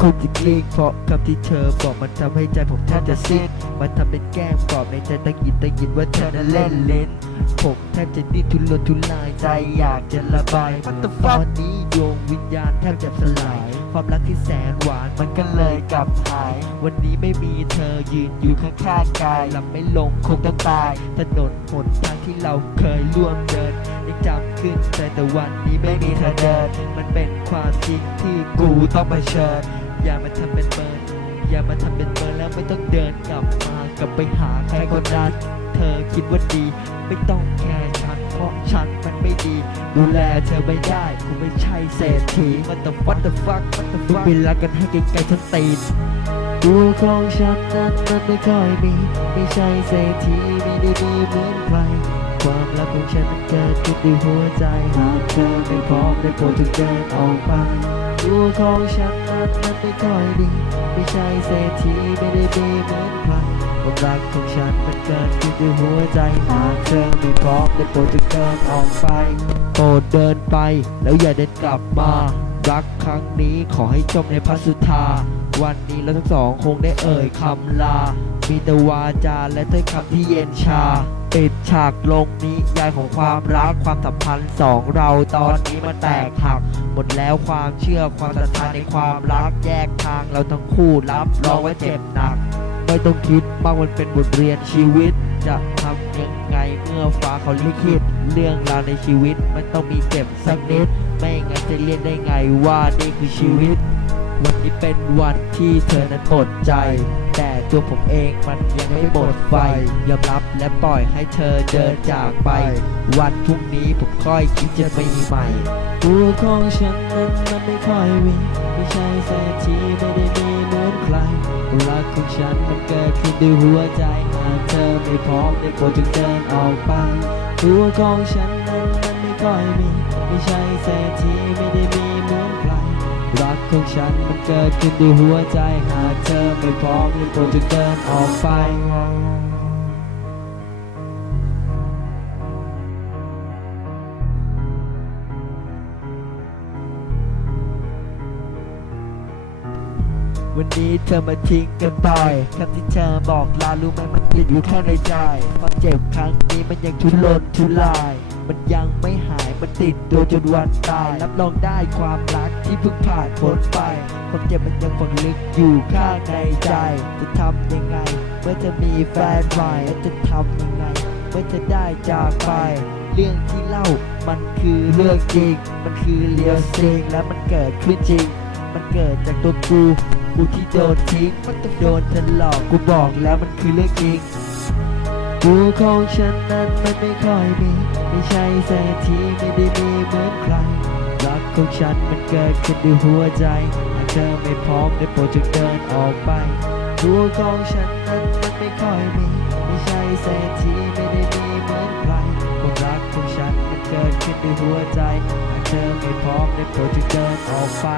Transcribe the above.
คงจะกลิ้งเพราะคำที่เธอบอกมันทำให้ใจผมแทบจะสิ้นมันทำเป็นแกล้งปลอบในใจตะกิดตะกิดว่าเธอนั้นเล่นลิ้นผมแทบจะดิ้นทุรนทุรายใจอยากจะระบายมันตอนนี้ดวงวิญญาณแทบจะสลาย ความรักที่แสนหวานมันก็เลยกลับหาย วันนี้ไม่มีเธอยืนอยู่ข้างๆกายหลับไม่ลงคงต้องตายถนนหนทางที่เราเคยร่วมเดินยังจำขึ้นแต่แต่วันนี้ไม่มีเธอเดิน มันเป็นความจริงที่กูต้องเผชิญอย่ามาทำเป็นเมินอย่ามาทำเป็นเมินแล้วไม่ต้องเดินกลับมากลับไปหาใครคนนั้น เธอคิดว่าดี ไม่ต้องแคร์ฉัน เพราะฉันมันไม่ดี ดูแลเธอไม่ได้กูไม่ใช่เศรษฐีมันแต่ฟัดแต่ฟักมันแต่ฟักเวลากันให้ไกลๆทั้งตีนตัวของฉันนั้นมันไม่ค่อยมี ไม่ใช่เศรษฐีไม่ได้มีเหมือนใคร ความรักของฉันมันเกิดขึ้นด้วยหัวใจหากเธอไม่พร้อมได้โปรดจงเดินออกไปตัวของฉันนั้นมันไม่ค่อยดี ไม่ใช่เศรษฐีไม่ได้มีเหมือนใคร ความรักของฉันมันเกิดขึ้นด้วยหัวใจหากเธอไม่พร้อมได้โปรดจงเดินออกไปโปรดเดินไปแล้วอย่าเดินกลับมา รักครั้งนี้ขอให้จบในพัสุธาวันนี้เราทั้งสองคงได้เอ่ยคำลา มีแต่วาจาและถ้อยคำที่เย็นชาปิดฉากลงนิยายของความรักความสัมพันธ์สองเราตอนนี้มันแตกหัก หมดแล้วความเชื่อความศรัทธาในความรักแยกทางเราทั้งคู่รับรองว่าเจ็บหนัก ไม่ต้องคิดมากมันเป็นบทเรียนชีวิต จะทำยังไงเมื่อฟ้าเขาลิขิตเรื่องราวในชีวิตมันต้องมีเจ็บสักนิด ไม่งั้นจะเรียนได้ไงว่านี่คือชีวิต วันนี้เป็นวันที่เธอนั้นหมดใจ แต่ตัวผมเองมันยังไม่หมดไฟยอมรับและปล่อยให้เธอเดินจากไป วันพรุ่งนี้ผมค่อยคิดจะมีใหม่ตัวของฉันนั้นมันไม่ค่อยมี ไม่ใช่เศรษฐีไม่ได้มีเหมือนใครรักของฉันมันเกิดขึ้นด้วยหัวใจหากเธอไม่พร้อมได้โปรดจงเดินออกไปตัวของฉันนั้นมันไม่ค่อยมีไม่ใช่เศรษฐีไม่ได้มีเหมือนใครรักของฉันมันเกิดขึ้นด้วยหัวใจหากเธอไม่พร้อมได้โปรดจงเดินออกไป วันนี้เธอมาทิ้งกันไปคำที่เธอบอกลารู้ไหมมันติดอยู่ข้างในใจความเจ็บครั้งนี้มันยังทุรนทุราย มันยังไม่หายมันติดตัวจนวันตาย รับรองได้ความรักที่เพิ่งผ่านพ้นไปความเจ็บมันยังฝังลึกอยู่ข้างในใจ จะทำยังไง เมื่อจะมีแฟนใหม่จะทำยังไง เมื่อจะได้จากไปเรื่องที่เล่ามันคือเรื่องจริง มันคือเรียลซิงและมันเกิดขึ้นจริง มันเกิดจากตัวกู กูที่โดนทิ้งมันต้องโดนเธอหลอกกูบอกแล้วมันคือเรื่องจริงกูของฉันนั้นมันไม่ค่อยมี ไม่ใช่เศรษฐีไม่ได้มีเหมือนใครรักของฉันมันเกิดขึ้นด้วยหัวใจหากเธอไม่พร้อมได้โปรดจงเดินออกไปตัวของฉันนั้นมันไม่ค่อยมี ไม่ใช่เศรษฐีไม่ได้มีเหมือนใครความรักของฉันมันเกิดขึ้นด้วยหัวใจหากเธอไม่พร้อมได้โปรดจงเดินออกไป